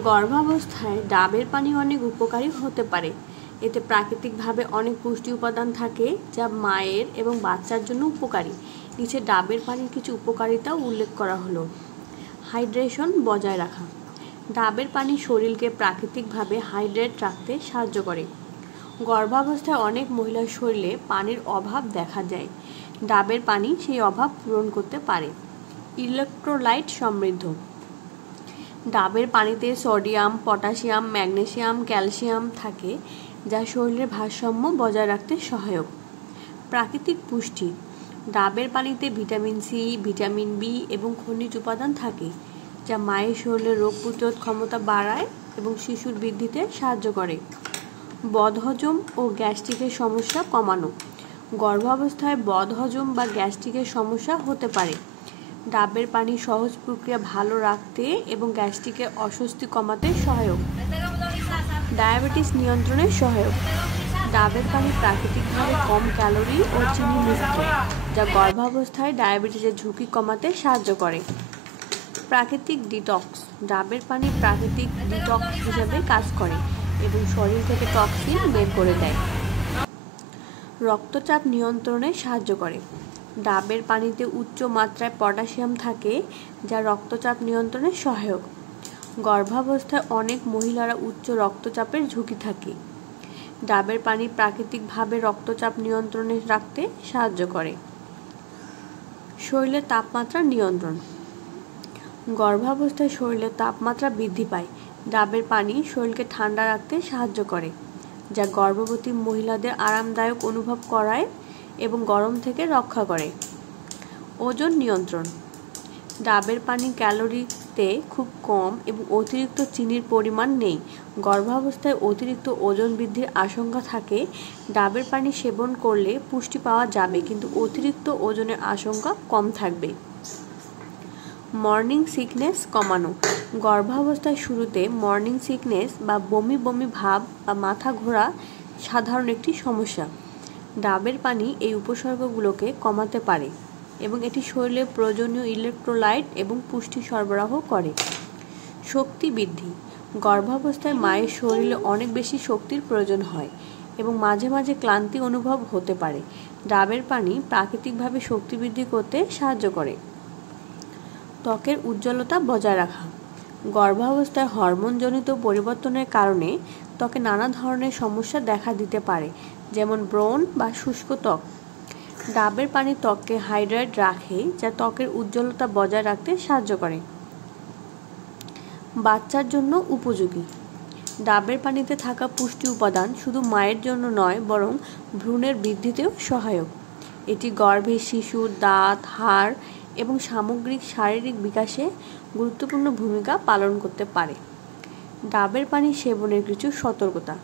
গর্ভাবস্থায় ডাবের পানি অনেক উপকারী হতে পারে। এতে প্রাকৃতিকভাবে অনেক পুষ্টি উপাদান থাকে যা মায়ের এবং বাচ্চার জন্য উপকারী। নিচে ডাবের পানির কিছু উপকারিতাও উল্লেখ করা হলো। হাইড্রেশন বজায় রাখা। ডাবের পানি শরীরকে প্রাকৃতিকভাবে হাইড্রেট রাখতে সাহায্য করে। গর্ভাবস্থায় অনেক মহিলার শরীরে পানির অভাব দেখা যায়। ডাবের পানি সেই অভাব পূরণ করতে পারে। ইলেকট্রোলাইট সমৃদ্ধ। ডাবের পানিতে সোডিয়াম, পটাশিয়াম, ম্যাগনেসিয়াম, ক্যালসিয়াম থাকে যা শরীরের ভারসাম্য বজায় রাখতে সহায়ক। প্রাকৃতিক পুষ্টি। ডাবের পানিতে ভিটামিন সি, ভিটামিন বি এবং খনিজ উপাদান থাকে যা মায়ের শরীরের রোগ প্রতিরোধ ক্ষমতা বাড়ায় এবং শিশুর বৃদ্ধিতে সাহায্য করে। বদহজম ও গ্যাস্ট্রিকের সমস্যা কমানো। গর্ভাবস্থায় বদহজম বা গ্যাস্ট্রিকের সমস্যা হতে পারে। ডাবের পানি সহজ প্রক্রিয়া ভালো রাখতে এবং গ্যাস্ট্রিকের অস্বস্তি কমাতে সহায়ক। ডায়াবেটিস নিয়ন্ত্রণে সহায়ক। ডাবের পানি প্রাকৃতিকভাবে কম ক্যালোরি ও চিনি মুক্ত যা গর্ভাবস্থায় ডায়াবেটিসের ঝুঁকি কমাতে সাহায্য করে। প্রাকৃতিক ডিটক্স। ডাবের পানি প্রাকৃতিক ডিটক্স হিসেবে কাজ করে এবং শরীর থেকে টক্সিন বের করে দেয়। রক্তচাপ নিয়ন্ত্রণে সাহায্য করে। ডাবের পানিতে উচ্চ মাত্রায় পটাশিয়াম থাকে যা রক্তচাপ নিয়ন্ত্রণে সহায়ক। গর্ভাবস্থায় অনেক মহিলারা উচ্চ রক্তচাপের ঝুঁকি থাকে। ডাবের পানি প্রাকৃতিকভাবে রক্তচাপ নিয়ন্ত্রণে রাখতে সাহায্য করে। শরীরের তাপমাত্রা নিয়ন্ত্রণ। গর্ভাবস্থায় শরীরের তাপমাত্রা বৃদ্ধি পায়। ডাবের পানি শরীরকে ঠান্ডা রাখতে সাহায্য করে যা গর্ভবতী মহিলাদের আরামদায়ক অনুভব করায় এবং গরম থেকে রক্ষা করে। ওজন নিয়ন্ত্রণ। ডাবের পানি ক্যালোরিতে খুব কম এবং অতিরিক্ত চিনির পরিমাণ নেই। গর্ভাবস্থায় অতিরিক্ত ওজন বৃদ্ধির আশঙ্কা থাকে। ডাবের পানি সেবন করলে পুষ্টি পাওয়া যাবে কিন্তু অতিরিক্ত ওজনের আশঙ্কা কম থাকবে। মর্নিং সিকনেস কমানো। গর্ভাবস্থার শুরুতে মর্নিং সিকনেস বা বমি বমি ভাব বা মাথা ঘোরা সাধারণ একটি সমস্যা। ডাবের পানি এই উপসর্গগুলোকে কমাতে পারে এবং এটি শরীরে প্রয়োজনীয় ইলেকট্রোলাইট এবং পুষ্টি সরবরাহ করে। শক্তি বৃদ্ধি। গর্ভাবস্থায় মায়ের শরীরে অনেক বেশি শক্তির প্রয়োজন হয় এবং মাঝে মাঝে ক্লান্তি অনুভব হতে পারে। ডাবের পানি প্রাকৃতিকভাবে শক্তি বৃদ্ধি করতে সাহায্য করে। ত্বকের উজ্জ্বলতা বজায় রাখা। গর্ভাবস্থায় হরমোনজনিত পরিবর্তনের কারণে ত্বকে নানা ধরনের সমস্যা দেখা দিতে পারে যেমন ব্রণ বা শুষ্ক ত্বক। ডাবের পানি ত্বককে হাইড্রেট রাখে যা ত্বকের উজ্জ্বলতা বজায় রাখতে সাহায্য করে। বাচ্চার জন্য উপযোগী। ডাবের পানিতে থাকা পুষ্টি উপাদান শুধু মায়ের জন্য নয় বরং ভ্রূণের বৃদ্ধিতেও সহায়ক। এটি গর্ভে শিশুর দাঁত, হাড় এবং সামগ্রিক শারীরিক বিকাশে গুরুত্বপূর্ণ ভূমিকা পালন করতে পারে। ডাবের পানি সেবনের কিছু সতর্কতা।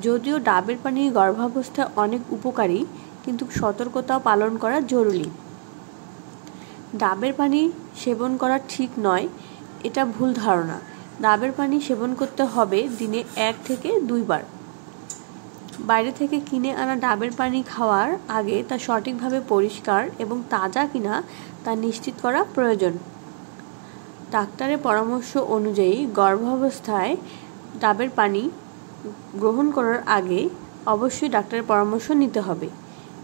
যদিও ডাবের পানি গর্ভাবস্থায় অনেক উপকারী কিন্তু সতর্কতা পালন করা জরুরি। ডাবের পানি সেবন করা ঠিক নয়, এটা ভুল ধারণা। ডাবের পানি সেবন করতে হবে দিনে 1 থেকে 2 বার। বাইরে থেকে কিনে আনা ডাবের পানি খাওয়ার আগে তা সঠিকভাবে পরিষ্কার এবং তাজা কিনা তা নিশ্চিত করা প্রয়োজন। ডাক্তারের পরামর্শ অনুযায়ী গর্ভাবস্থায় ডাবের পানি গ্রহণ করার আগে অবশ্যই ডাক্তারের পরামর্শ নিতে হবে।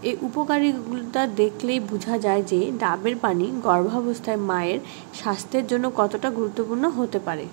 এই উপকারিতা দেখলেই বোঝা যায় যে ডাবের পানি গর্ভাবস্থায় মায়ের স্বাস্থ্যের জন্য কতটা গুরুত্বপূর্ণ হতে পারে।